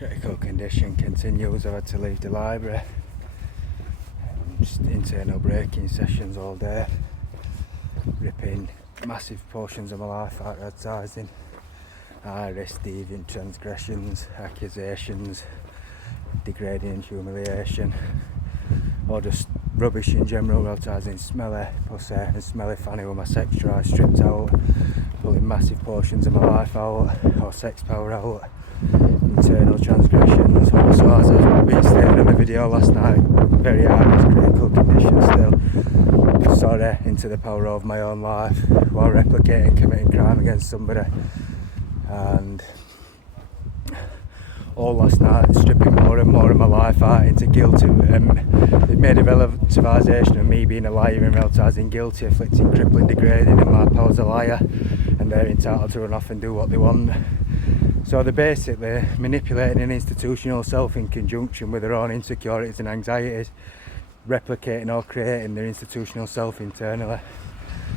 Critical condition continues. I've had to leave the library. Just internal braking sessions all day, ripping massive portions of my life out advertising, high-risk deviant transgressions, accusations, degrading and humiliation, or just rubbish in general, advertising smelly pussy and smelly fanny with my sex drive stripped out, pulling massive portions of my life out, or sex power out, internal transgressions. Also, as I've been stating on the video last night, very high-risk critical condition still. Sorry, into the power of my own life while replicating committing crime against somebody. And all last night, stripping more and more of my life out into guilt. It made a relativization of me being a liar and relatising guilty, afflicting, crippling, degrading, and my powers a liar, and they're entitled to run off and do what they want. So they're basically manipulating an institutional self in conjunction with their own insecurities and anxieties, replicating or creating their institutional self internally.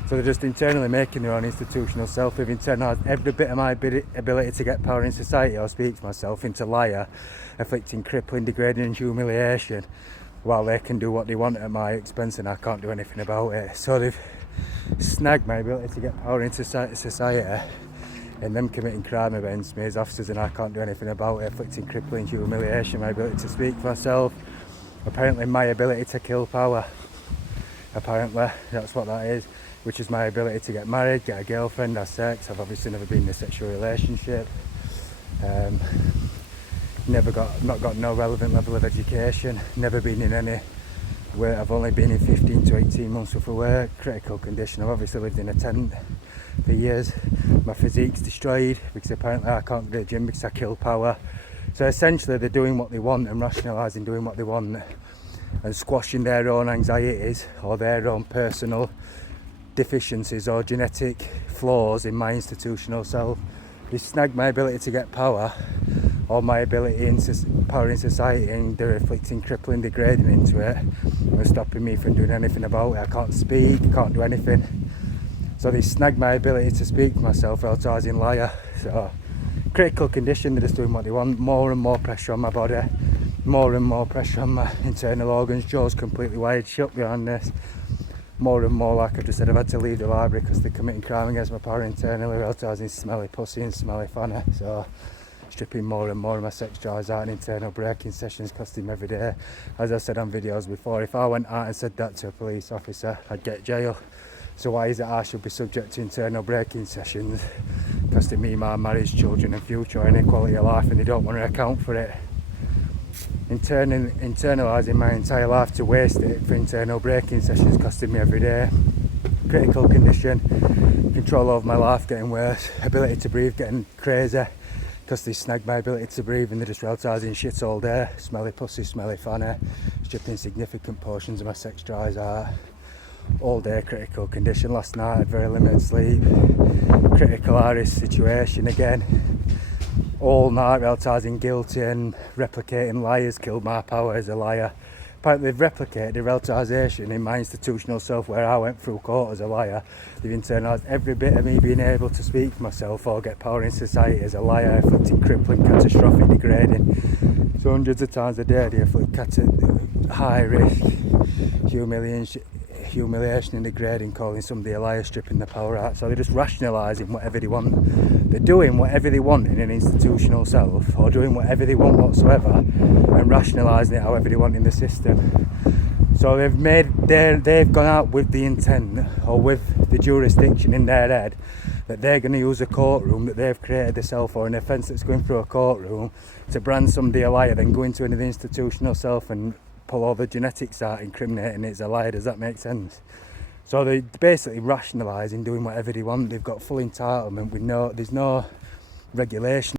So they're just internally making their own institutional self. They've internalised every bit of my ability to get power in society or speak for myself into liar, afflicting, crippling, degrading and humiliation, while they can do what they want at my expense and I can't do anything about it. So they've snagged my ability to get power in society, and them committing crime against me as officers, and I can't do anything about it, afflicting, crippling, humiliation, my ability to speak for myself, apparently my ability to kill power, apparently that's what that is, which is my ability to get married, get a girlfriend, have sex. I've obviously never been in a sexual relationship, not got no relevant level of education, never been in any work. I've only been in 15 to 18 months worth of work, critical condition. I've obviously lived in a tent for years. My physique's destroyed because apparently I can't go to the gym because I kill power. So essentially they're doing what they want and rationalising doing what they want and squashing their own anxieties or their own personal deficiencies or genetic flaws in my institutional self. They snag my ability to get power or my ability in power in society, and they're inflicting, crippling, degrading into it and stopping me from doing anything about it. I can't speak, can't do anything. So they snag my ability to speak for myself, advertising liar. So critical condition, they're just doing what they want. More and more pressure on my body, more and more pressure on my internal organs, jaws completely wired shut behind this. More and more, like I just said, I've had to leave the library because they're committing crime against my power internally, advertising smelly pussy and smelly fanny. So stripping more and more of my sex drives out, and internal braking sessions costing me every day. As I said on videos before, if I went out and said that to a police officer, I'd get jail. So why is it I should be subject to internal braking sessions costing me my marriage, children and future and quality of life, and they don't want to account for it? Internalising my entire life to waste it for internal braking sessions costing me every day. Critical condition, control over my life getting worse, ability to breathe getting crazy because they snagged my ability to breathe and they're just advertising shit all day. Smelly pussy, smelly fanny, stripping significant portions of my sex drives out. All day critical condition. Last night I had very limited sleep, critical high-risk situation again. All night advertising guilty and replicating liars, killed my power as a liar. Apparently they've replicated the relatisation in my institutional self where I went through court as a liar. They've internalised every bit of me being able to speak for myself or get power in society as a liar, afflicting, crippling, catastrophic, degrading. So hundreds of times a day they inflict high risk humiliation and degrading, calling somebody a liar, stripping the power out. So they're just rationalising whatever they want. They're doing whatever they want in an institutional self, or doing whatever they want whatsoever, and rationalising it however they want in the system. So they've gone out with the intent, or with the jurisdiction in their head, that they're going to use a courtroom that they've created themselves, or an offence that's going through a courtroom, to brand somebody a liar, then go into another institutional self and pull all the genetics out, incriminating it as a liar. Does that make sense? So they're basically rationalising, doing whatever they want. They've got full entitlement with there's no regulation.